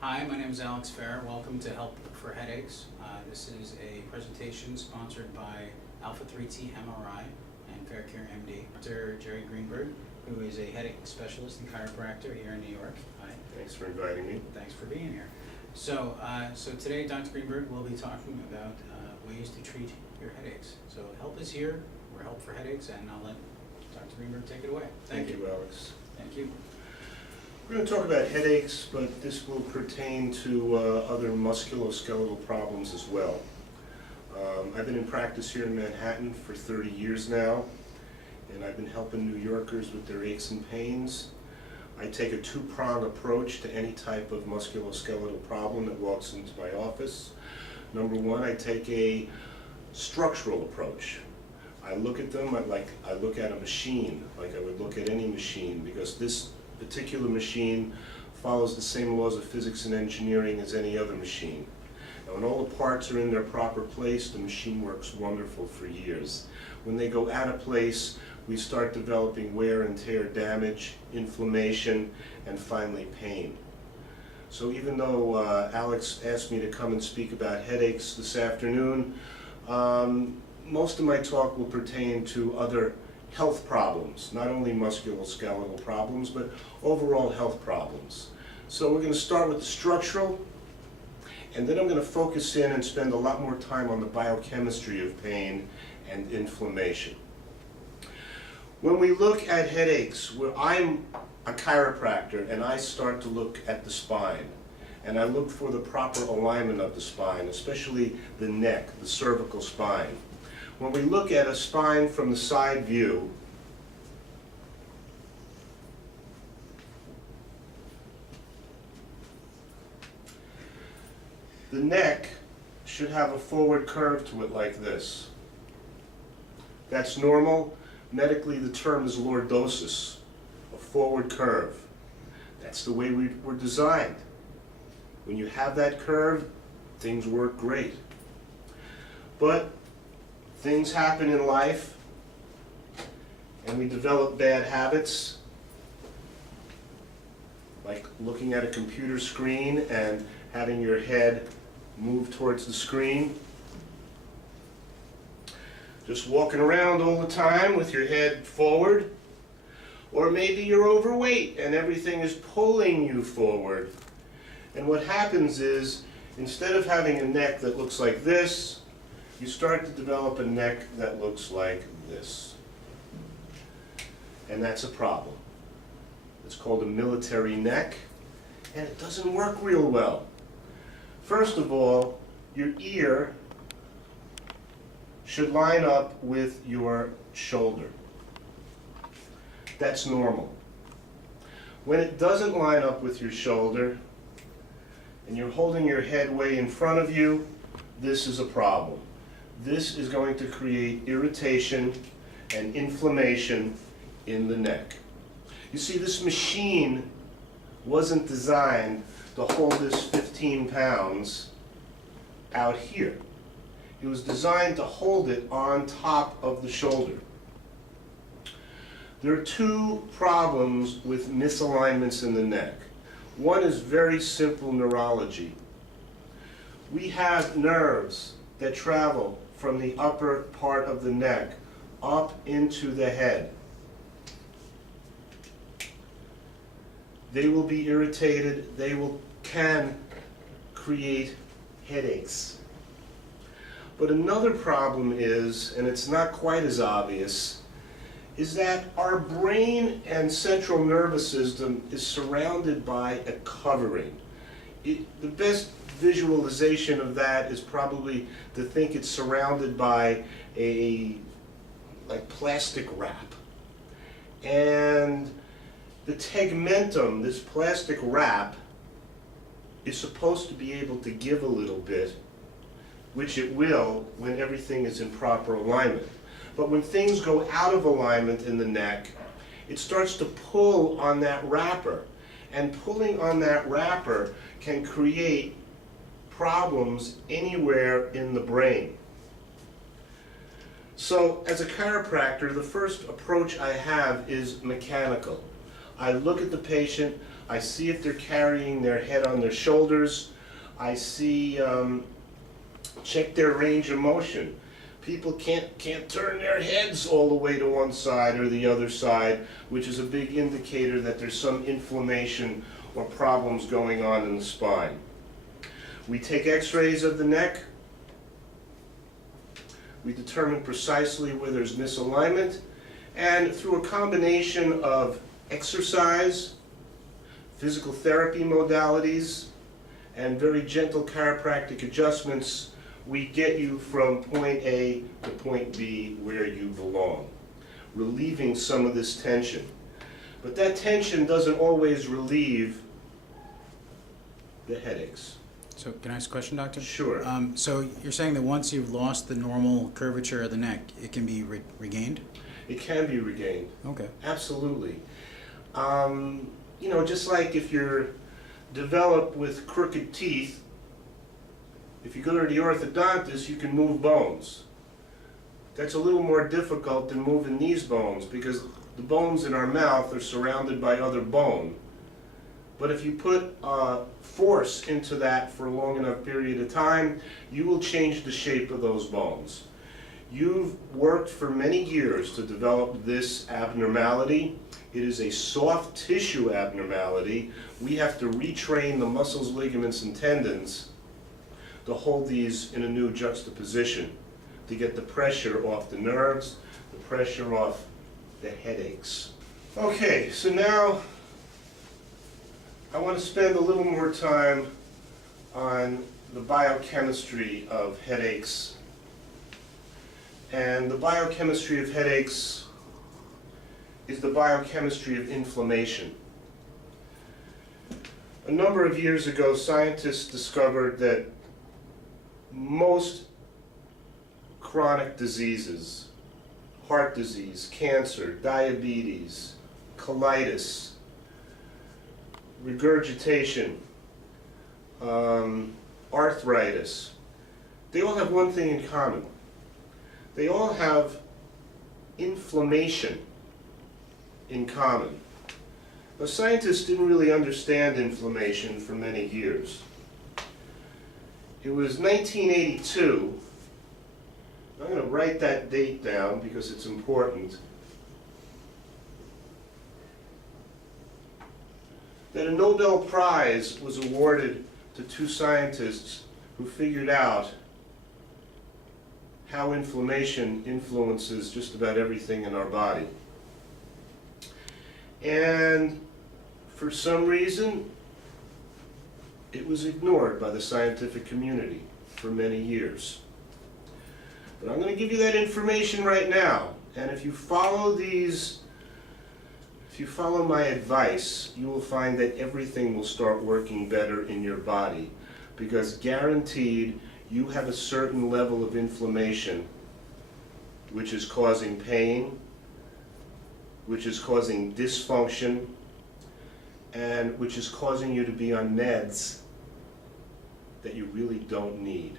Hi, my name is Alex Fair. Welcome to Help-4-Headaches. This is a presentation sponsored by Alpha-3T MRI and FairCare MD. Dr. Jerome Greenberg, who is a headache specialist and chiropractor here in New York. Hi. Thanks for inviting me. Thanks for being here. So today Dr. Greenberg will be talking about ways to treat your headaches. So Help is here. We're Help-4-Headaches, and I'll let Dr. Greenberg take it away. Thank you, Alex. Thank you. We're going to talk about headaches, but this will pertain to other musculoskeletal problems as well. I've been in practice here in Manhattan for 30 years now, and I've been helping New Yorkers with their aches and pains. I take a two-pronged approach to any type of musculoskeletal problem that walks into my office. Number one, I take a structural approach. I look at them like I look at a machine, like I would look at any machine, because this particular machine follows the same laws of physics and engineering as any other machine. And when all the parts are in their proper place, the machine works wonderful for years. When they go out of place, we start developing wear and tear damage, inflammation, and finally pain. So even though Alex asked me to come and speak about headaches this afternoon, most of my talk will pertain to other health problems, not only musculoskeletal problems, but overall health problems. So we're going to start with the structural, and then I'm going to focus in and spend a lot more time on the biochemistry of pain and inflammation. When we look at headaches, I'm a chiropractor, and I start to look at the spine, and I look for the proper alignment of the spine, especially the neck, the cervical spine. When we look at a spine from the side view, the neck should have a forward curve to it like this. That's normal. Medically, the term is lordosis, a forward curve. That's the way we're designed. When you have that curve, things work great. But things happen in life, and we develop bad habits, like looking at a computer screen and having your head move towards the screen. Just walking around all the time with your head forward. Or maybe you're overweight and everything is pulling you forward. And what happens is, instead of having a neck that looks like this, you start to develop a neck that looks like this. And that's a problem. It's called a military neck, and it doesn't work real well. First of all, your ear should line up with your shoulder. That's normal. When it doesn't line up with your shoulder, and you're holding your head way in front of you, this is a problem. This is going to create irritation and inflammation in the neck. You see, this machine wasn't designed to hold this 15 pounds out here. It was designed to hold it on top of the shoulder. There are two problems with misalignments in the neck. One is very simple neurology. We have nerves that travel from the upper part of the neck up into the head. They will be irritated. They can create headaches. But another problem is, and it's not quite as obvious, is that our brain and central nervous system is surrounded by a covering. The best visualization of that is probably to think it's surrounded by a plastic wrap. And the tegmentum, this plastic wrap, is supposed to be able to give a little bit, which it will when everything is in proper alignment. But when things go out of alignment in the neck, it starts to pull on that wrapper. And pulling on that wrapper can create problems anywhere in the brain. So as a chiropractor, the first approach I have is mechanical. I look at the patient, I see if they're carrying their head on their shoulders. I see, check their range of motion. People can't turn their heads all the way to one side or the other side, which is a big indicator that there's some inflammation or problems going on in the spine. We take x-rays of the neck. We determine precisely where there's misalignment, and through a combination of exercise, physical therapy modalities, and very gentle chiropractic adjustments, we get you from point A to point B where you belong, relieving some of this tension. But that tension doesn't always relieve the headaches. So can I ask a question, doctor? Sure. So you're saying that once you've lost the normal curvature of the neck, it can be regained? It can be regained. Okay. Absolutely. You know, just like if you're developed with crooked teeth, if you go to the orthodontist, you can move bones. That's a little more difficult than moving these bones because the bones in our mouth are surrounded by other bone. But if you put force into that for a long enough period of time, you will change the shape of those bones. You've worked for many years to develop this abnormality. It is a soft tissue abnormality. We have to retrain the muscles, ligaments, and tendons to hold these in a new juxtaposition, to get the pressure off the nerves, the pressure off the headaches. Okay, so now I want to spend a little more time on the biochemistry of headaches. And the biochemistry of headaches is the biochemistry of inflammation. A number of years ago, scientists discovered that most chronic diseases, heart disease, cancer, diabetes, colitis, regurgitation, arthritis, they all have one thing in common. They all have inflammation in common. Now, scientists didn't really understand inflammation for many years. It was 1982. I'm going to write that date down because it's important. That a Nobel Prize was awarded to two scientists who figured out how inflammation influences just about everything in our body. And for some reason, it was ignored by the scientific community for many years. But I'm going to give you that information right now. And if you follow my advice, you will find that everything will start working better in your body. Because guaranteed, you have a certain level of inflammation which is causing pain, which is causing dysfunction, and which is causing you to be on meds that you really don't need.